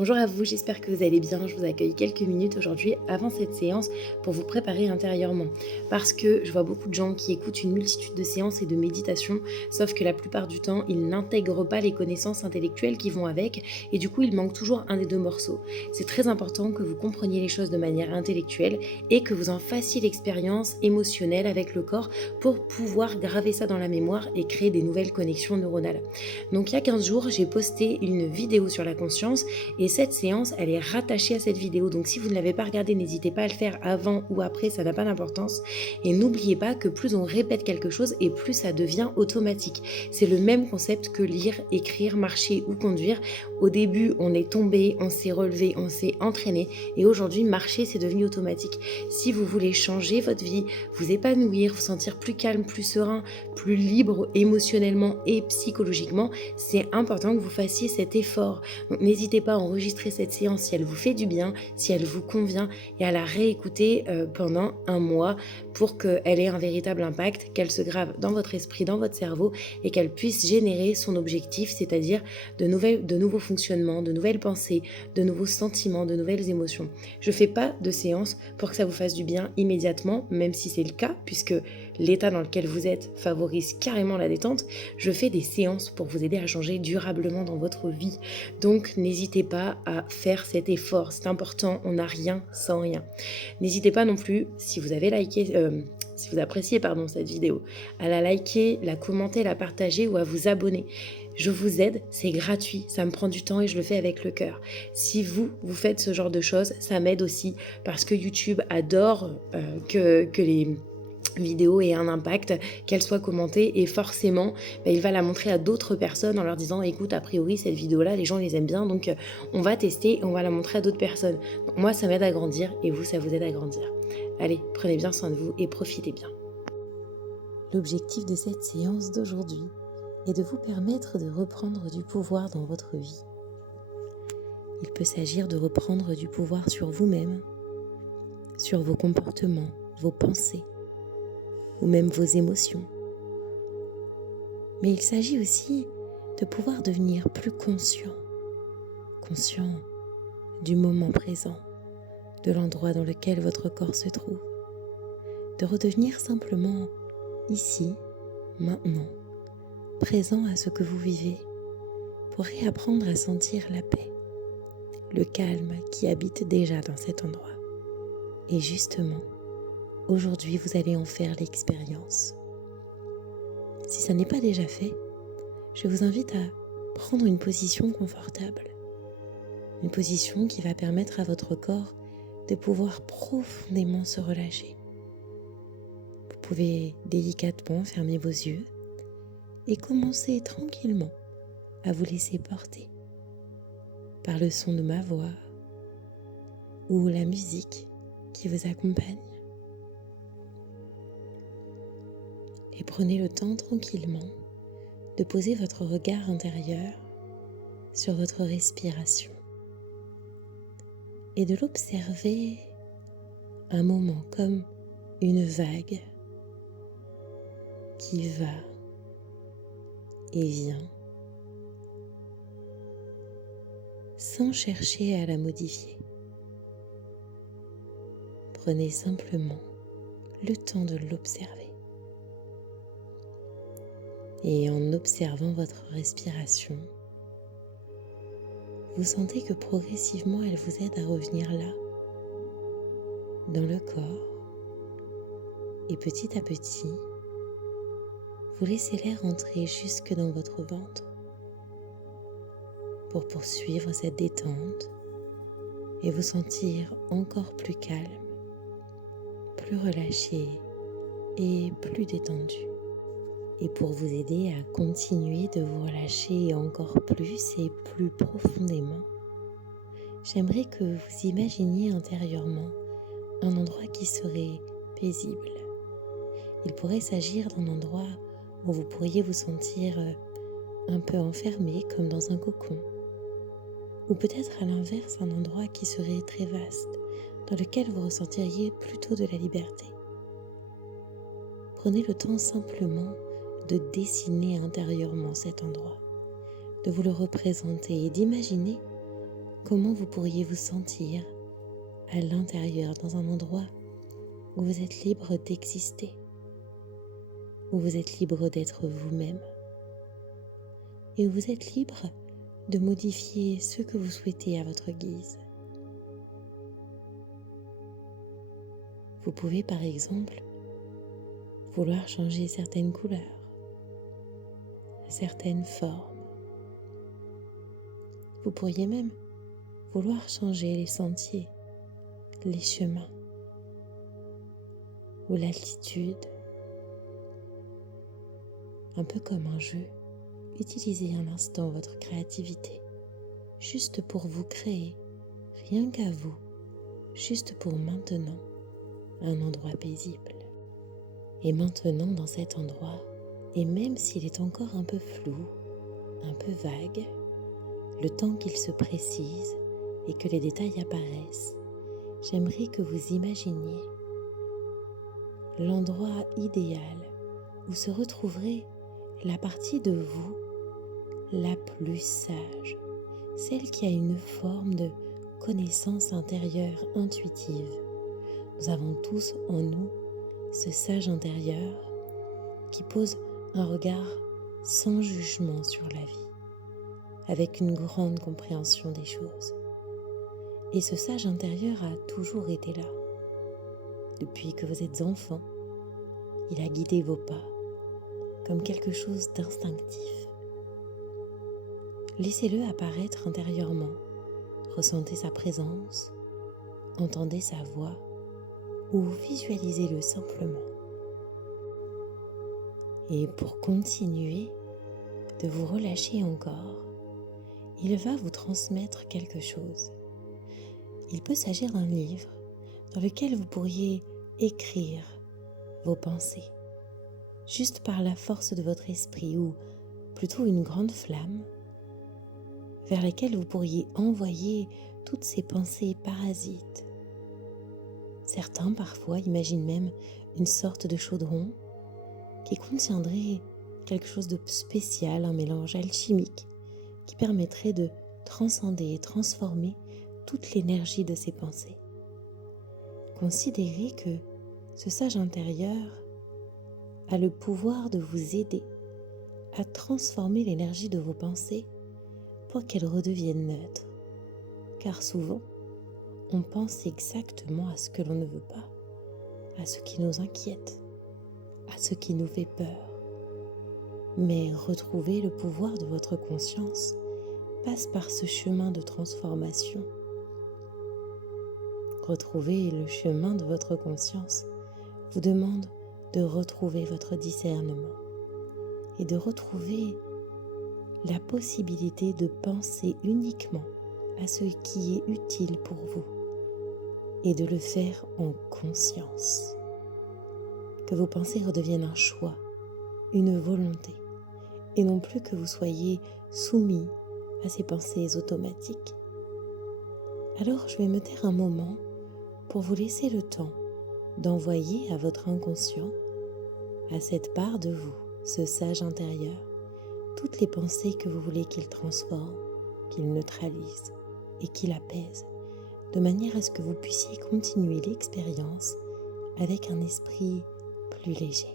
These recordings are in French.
Bonjour à vous, j'espère que vous allez bien. Je vous accueille quelques minutes aujourd'hui avant cette séance pour vous préparer intérieurement. Parce que je vois beaucoup de gens qui écoutent une multitude de séances et de méditations, sauf que la plupart du temps, ils n'intègrent pas les connaissances intellectuelles qui vont avec et du coup, il manque toujours un des deux morceaux. C'est très important que vous compreniez les choses de manière intellectuelle et que vous en fassiez l'expérience émotionnelle avec le corps pour pouvoir graver ça dans la mémoire et créer des nouvelles connexions neuronales. Donc il y a 15 jours, j'ai posté une vidéo sur la conscience et cette séance, elle est rattachée à cette vidéo. Donc si vous ne l'avez pas regardée, n'hésitez pas à le faire avant ou après, ça n'a pas d'importance. Et n'oubliez pas que plus on répète quelque chose et plus ça devient automatique. C'est le même concept que lire, écrire, marcher ou conduire. Au début, on est tombé, on s'est relevé, on s'est entraîné. Et aujourd'hui, marcher, c'est devenu automatique. Si vous voulez changer votre vie, vous épanouir, vous sentir plus calme, plus serein, plus libre émotionnellement et psychologiquement, c'est important que vous fassiez cet effort. Donc n'hésitez pas à enregistrer cette séance si elle vous fait du bien, si elle vous convient et à la réécouter pendant un mois pour qu'elle ait un véritable impact, qu'elle se grave dans votre esprit, dans votre cerveau et qu'elle puisse générer son objectif, c'est-à-dire de nouveaux fonctionnements, de nouvelles pensées, de nouveaux sentiments, de nouvelles émotions. Je ne fais pas de séance pour que ça vous fasse du bien immédiatement, même si c'est le cas, puisque l'état dans lequel vous êtes favorise carrément la détente. Je fais des séances pour vous aider à changer durablement dans votre vie. Donc n'hésitez pas à faire cet effort, c'est important, on n'a rien sans rien. N'hésitez pas non plus, si vous avez si vous appréciez cette vidéo, à la liker, la commenter, la partager ou à vous abonner. Je vous aide, c'est gratuit, ça me prend du temps et je le fais avec le cœur. Si vous faites ce genre de choses, ça m'aide aussi parce que YouTube adore que les vidéo ait un impact, qu'elle soit commentée et forcément il va la montrer à d'autres personnes en leur disant écoute, a priori cette vidéo là les gens les aiment bien, donc on va tester et on va la montrer à d'autres personnes. Donc moi ça m'aide à grandir et vous ça vous aide à grandir. Allez, prenez bien soin de vous et profitez bien. L'objectif de cette séance d'aujourd'hui est de vous permettre de reprendre du pouvoir dans votre vie. Il peut s'agir de reprendre du pouvoir sur vous-même, sur vos comportements, vos pensées ou même vos émotions. Mais il s'agit aussi de pouvoir devenir plus conscient du moment présent, de l'endroit dans lequel votre corps se trouve, de redevenir simplement ici, maintenant, présent à ce que vous vivez, pour réapprendre à sentir la paix, le calme qui habite déjà dans cet endroit. Et justement, aujourd'hui, vous allez en faire l'expérience. Si ça n'est pas déjà fait, je vous invite à prendre une position confortable. Une position qui va permettre à votre corps de pouvoir profondément se relâcher. Vous pouvez délicatement fermer vos yeux et commencer tranquillement à vous laisser porter par le son de ma voix ou la musique qui vous accompagne. Et prenez le temps tranquillement de poser votre regard intérieur sur votre respiration et de l'observer un moment comme une vague qui va et vient sans chercher à la modifier. Prenez simplement le temps de l'observer. Et en observant votre respiration, vous sentez que progressivement elle vous aide à revenir là, dans le corps. Et petit à petit, vous laissez l'air entrer jusque dans votre ventre pour poursuivre cette détente et vous sentir encore plus calme, plus relâché et plus détendu. Et pour vous aider à continuer de vous relâcher encore plus et plus profondément, j'aimerais que vous imaginiez intérieurement un endroit qui serait paisible. Il pourrait s'agir d'un endroit où vous pourriez vous sentir un peu enfermé comme dans un cocon. Ou peut-être à l'inverse un endroit qui serait très vaste, dans lequel vous ressentiriez plutôt de la liberté. Prenez le temps simplement de dessiner intérieurement cet endroit, de vous le représenter et d'imaginer comment vous pourriez vous sentir à l'intérieur, dans un endroit où vous êtes libre d'exister, où vous êtes libre d'être vous-même et où vous êtes libre de modifier ce que vous souhaitez à votre guise. Vous pouvez par exemple vouloir changer certaines couleurs, certaines formes. Vous pourriez même vouloir changer les sentiers, les chemins ou l'altitude. Un peu comme un jeu, utilisez un instant votre créativité, juste pour vous créer, rien qu'à vous, juste pour maintenant, un endroit paisible. Et maintenant dans cet endroit, et même s'il est encore un peu flou, un peu vague, le temps qu'il se précise et que les détails apparaissent, j'aimerais que vous imaginiez l'endroit idéal où se retrouverait la partie de vous la plus sage, celle qui a une forme de connaissance intérieure intuitive. Nous avons tous en nous ce sage intérieur qui pose un regard sans jugement sur la vie, avec une grande compréhension des choses. Et ce sage intérieur a toujours été là. Depuis que vous êtes enfant, il a guidé vos pas comme quelque chose d'instinctif. Laissez-le apparaître intérieurement, ressentez sa présence, entendez sa voix ou visualisez-le simplement. Et pour continuer de vous relâcher encore, il va vous transmettre quelque chose. Il peut s'agir d'un livre dans lequel vous pourriez écrire vos pensées, juste par la force de votre esprit, ou plutôt une grande flamme vers laquelle vous pourriez envoyer toutes ces pensées parasites. Certains parfois imaginent même une sorte de chaudron qui contiendrait quelque chose de spécial, un mélange alchimique qui permettrait de transcender et transformer toute l'énergie de ces pensées. Considérez que ce sage intérieur a le pouvoir de vous aider à transformer l'énergie de vos pensées pour qu'elles redeviennent neutres. Car souvent, on pense exactement à ce que l'on ne veut pas, à ce qui nous inquiète, à ce qui nous fait peur. Mais retrouver le pouvoir de votre conscience passe par ce chemin de transformation. Retrouver le chemin de votre conscience vous demande de retrouver votre discernement et de retrouver la possibilité de penser uniquement à ce qui est utile pour vous et de le faire en conscience. Que vos pensées redeviennent un choix, une volonté, et non plus que vous soyez soumis à ces pensées automatiques. Alors je vais me taire un moment pour vous laisser le temps d'envoyer à votre inconscient, à cette part de vous, ce sage intérieur, toutes les pensées que vous voulez qu'il transforme, qu'il neutralise et qu'il apaise, de manière à ce que vous puissiez continuer l'expérience avec un esprit plus léger.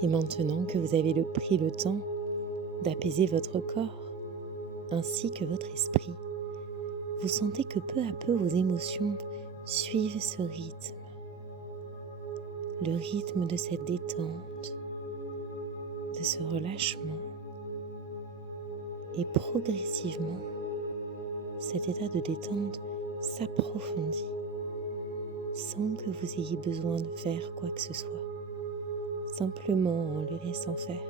Et maintenant que vous avez pris le temps d'apaiser votre corps ainsi que votre esprit, vous sentez que peu à peu vos émotions suivent ce rythme, le rythme de cette détente, de ce relâchement, et progressivement, cet état de détente s'approfondit sans que vous ayez besoin de faire quoi que ce soit, simplement en le laissant faire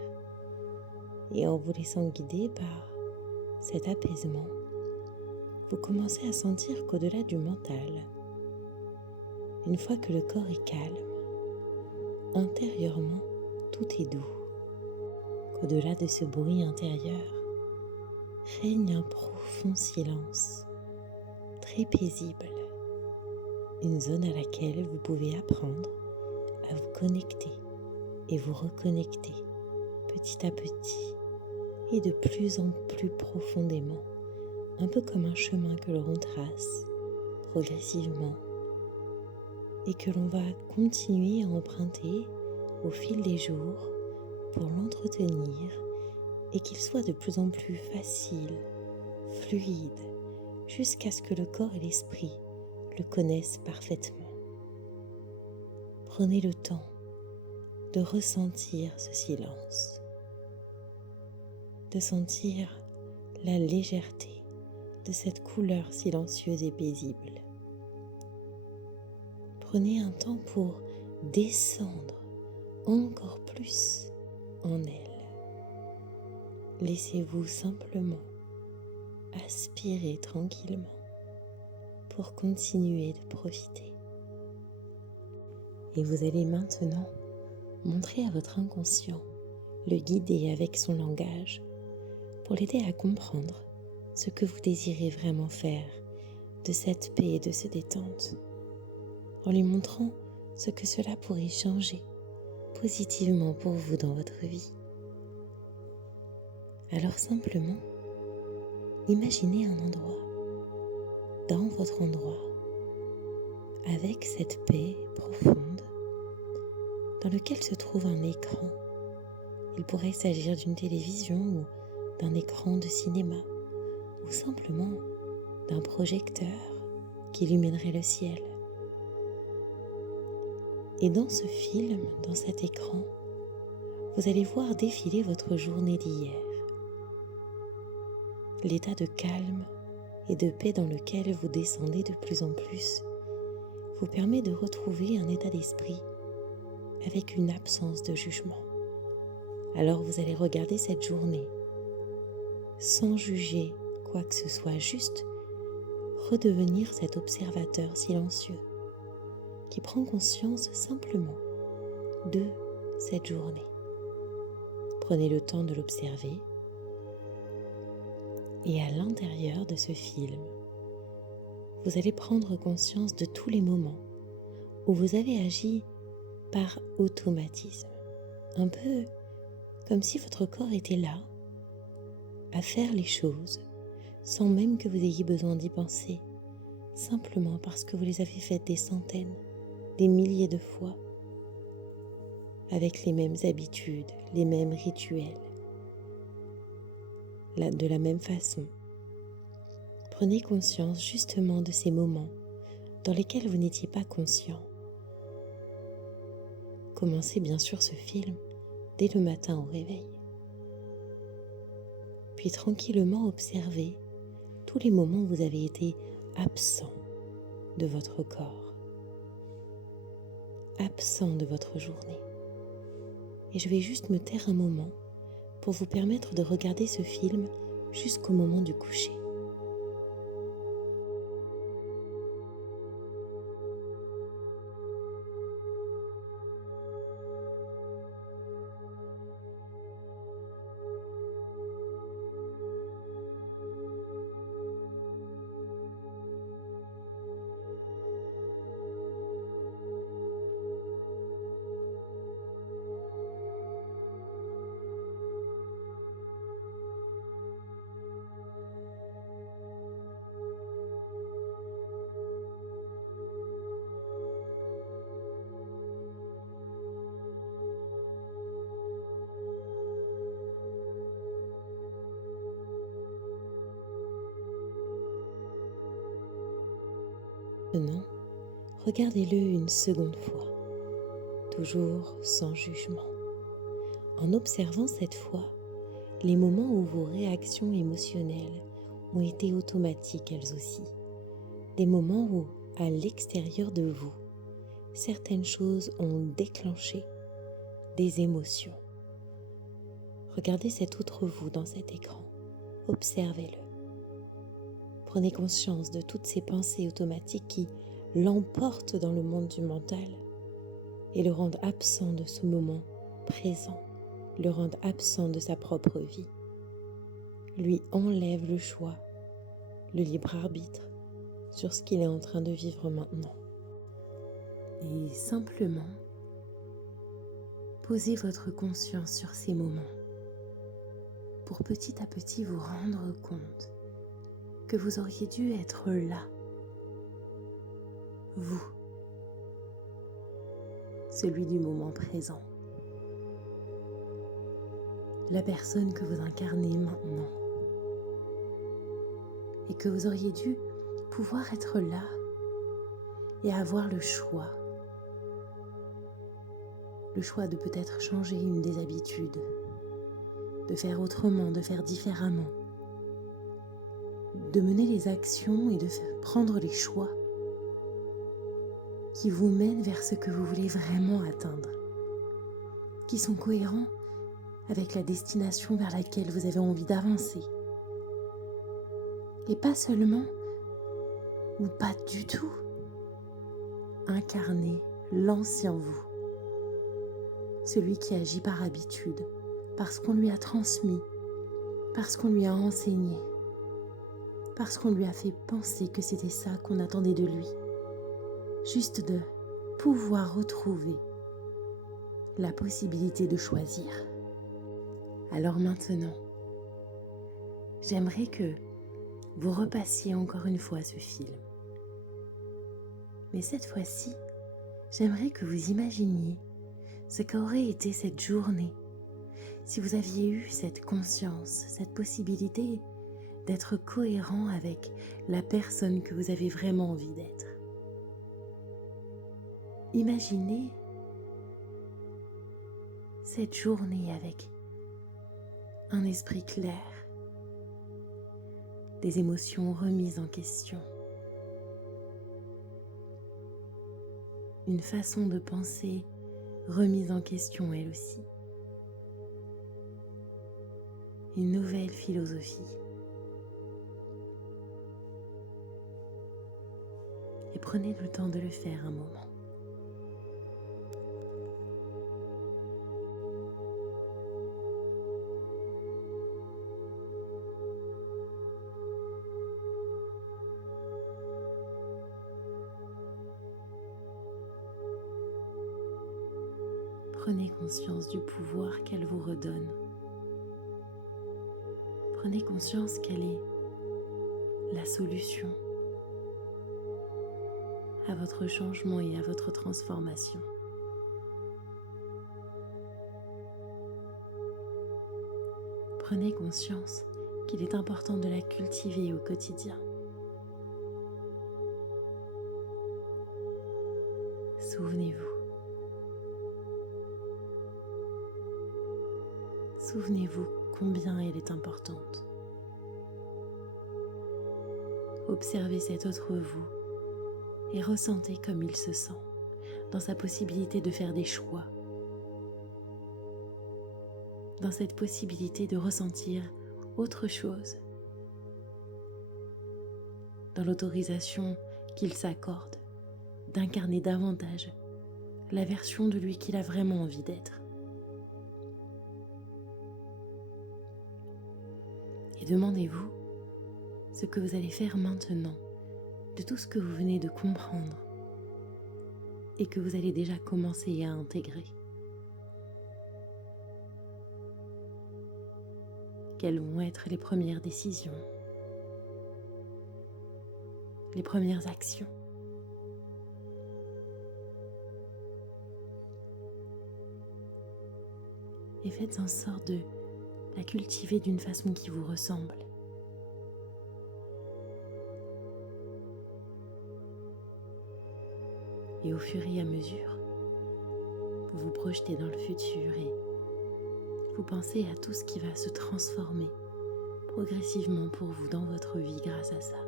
et en vous laissant guider par cet apaisement. Vous commencez à sentir qu'au-delà du mental, une fois que le corps est calme, intérieurement, tout est doux. Qu'au-delà de ce bruit intérieur, règne un profond silence, très paisible, une zone à laquelle vous pouvez apprendre à vous connecter et vous reconnecter petit à petit et de plus en plus profondément, un peu comme un chemin que l'on trace progressivement et que l'on va continuer à emprunter au fil des jours pour l'entretenir et qu'il soit de plus en plus facile, fluide, jusqu'à ce que le corps et l'esprit le connaissent parfaitement. Prenez le temps de ressentir ce silence, de sentir la légèreté de cette couleur silencieuse et paisible. Prenez un temps pour descendre encore plus en elle. Laissez-vous simplement aspirer tranquillement pour continuer de profiter. Et vous allez maintenant montrer à votre inconscient, le guider avec son langage pour l'aider à comprendre ce que vous désirez vraiment faire de cette paix et de cette détente, en lui montrant ce que cela pourrait changer positivement pour vous dans votre vie. Alors simplement, imaginez un endroit, dans votre endroit, avec cette paix profonde, dans lequel se trouve un écran. Il pourrait s'agir d'une télévision ou d'un écran de cinéma, ou simplement d'un projecteur qui illuminerait le ciel. Et dans ce film, dans cet écran, vous allez voir défiler votre journée d'hier. L'état de calme et de paix dans lequel vous descendez de plus en plus vous permet de retrouver un état d'esprit avec une absence de jugement. Alors vous allez regarder cette journée sans juger quoi que ce soit, juste redevenir cet observateur silencieux qui prend conscience simplement de cette journée. Prenez le temps de l'observer et à l'intérieur de ce film, vous allez prendre conscience de tous les moments où vous avez agi par automatisme, un peu comme si votre corps était là, à faire les choses, sans même que vous ayez besoin d'y penser, simplement parce que vous les avez faites des centaines, des milliers de fois, avec les mêmes habitudes, les mêmes rituels. De la même façon, prenez conscience justement de ces moments dans lesquels vous n'étiez pas conscient. Commencez bien sûr ce film dès le matin au réveil. Puis tranquillement observez tous les moments où vous avez été absent de votre corps, absent de votre journée. Et je vais juste me taire un moment pour vous permettre de regarder ce film jusqu'au moment du coucher. Maintenant, regardez-le une seconde fois, toujours sans jugement, en observant cette fois les moments où vos réactions émotionnelles ont été automatiques elles aussi, des moments où, à l'extérieur de vous, certaines choses ont déclenché des émotions. Regardez cet autre vous dans cet écran, observez-le. Prenez conscience de toutes ces pensées automatiques qui l'emportent dans le monde du mental et le rendent absent de ce moment présent, le rendent absent de sa propre vie, lui enlève le choix, le libre arbitre sur ce qu'il est en train de vivre maintenant. Et simplement, posez votre conscience sur ces moments pour petit à petit vous rendre compte que vous auriez dû être là, vous, celui du moment présent, la personne que vous incarnez maintenant, et que vous auriez dû pouvoir être là et avoir le choix de peut-être changer une des habitudes, de faire autrement, de faire différemment, de mener les actions et de prendre les choix qui vous mènent vers ce que vous voulez vraiment atteindre, qui sont cohérents avec la destination vers laquelle vous avez envie d'avancer. Et pas seulement, ou pas du tout, incarner l'ancien vous, celui qui agit par habitude, parce qu'on lui a transmis, parce qu'on lui a enseigné, parce qu'on lui a fait penser que c'était ça qu'on attendait de lui. Juste de pouvoir retrouver la possibilité de choisir. Alors maintenant, j'aimerais que vous repassiez encore une fois ce film. Mais cette fois-ci, j'aimerais que vous imaginiez ce qu'aurait été cette journée si vous aviez eu cette conscience, cette possibilité d'être cohérent avec la personne que vous avez vraiment envie d'être. Imaginez cette journée avec un esprit clair, des émotions remises en question, une façon de penser remise en question elle aussi, une nouvelle philosophie. Et prenez le temps de le faire un moment. Prenez conscience du pouvoir qu'elle vous redonne. Prenez conscience qu'elle est la solution à votre changement et à votre transformation. Prenez conscience qu'il est important de la cultiver au quotidien. Souvenez-vous. Souvenez-vous combien elle est importante. Observez cet autre vous et ressentez comme il se sent dans sa possibilité de faire des choix, dans cette possibilité de ressentir autre chose, dans l'autorisation qu'il s'accorde d'incarner davantage la version de lui qu'il a vraiment envie d'être. Et demandez-vous ce que vous allez faire maintenant de tout ce que vous venez de comprendre et que vous allez déjà commencer à intégrer. Quelles vont être les premières décisions, les premières actions? Et faites en sorte de la cultiver d'une façon qui vous ressemble. Et au fur et à mesure, vous vous projetez dans le futur et vous pensez à tout ce qui va se transformer progressivement pour vous dans votre vie grâce à ça.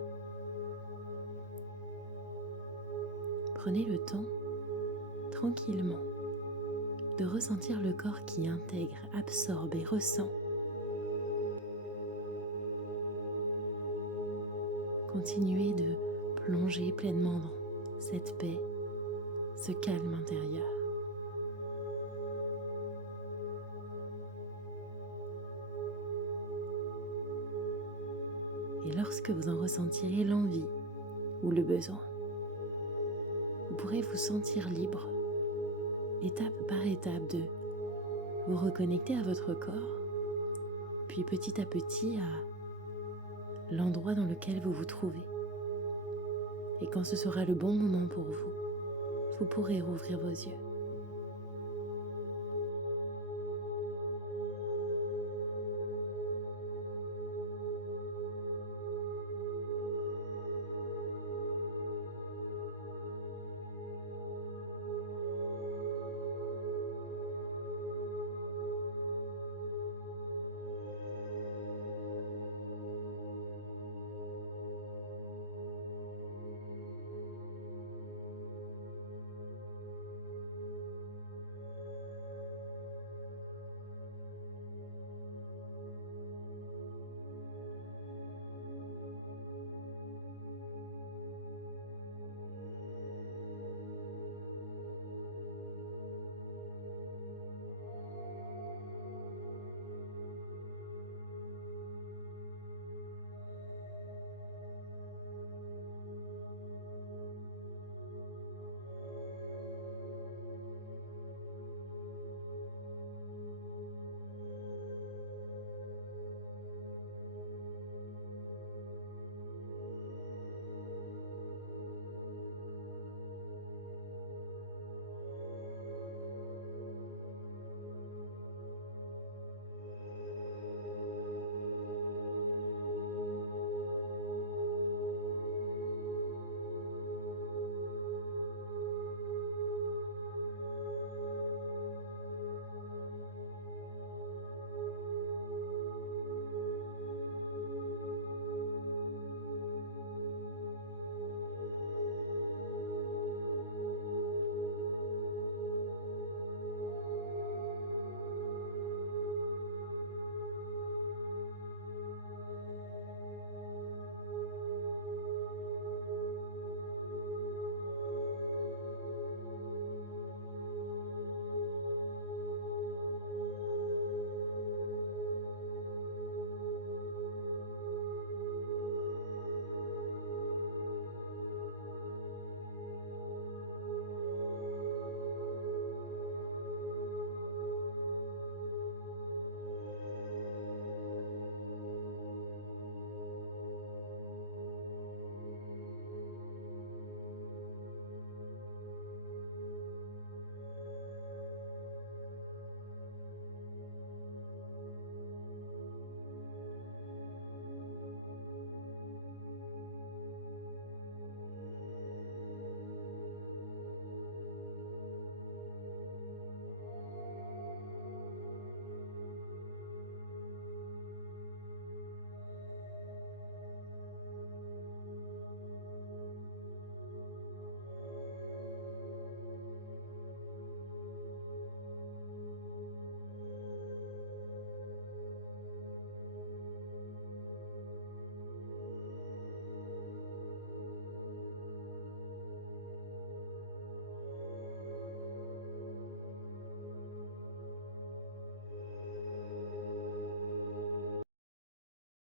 Prenez le temps, tranquillement, de ressentir le corps qui intègre, absorbe et ressent. Continuez de plonger pleinement dans cette paix, ce calme intérieur. Et lorsque vous en ressentirez l'envie ou le besoin, vous pourrez vous sentir libre, étape par étape, de vous reconnecter à votre corps, puis petit à petit à l'endroit dans lequel vous vous trouvez. Et quand ce sera le bon moment pour vous, vous pourrez rouvrir vos yeux.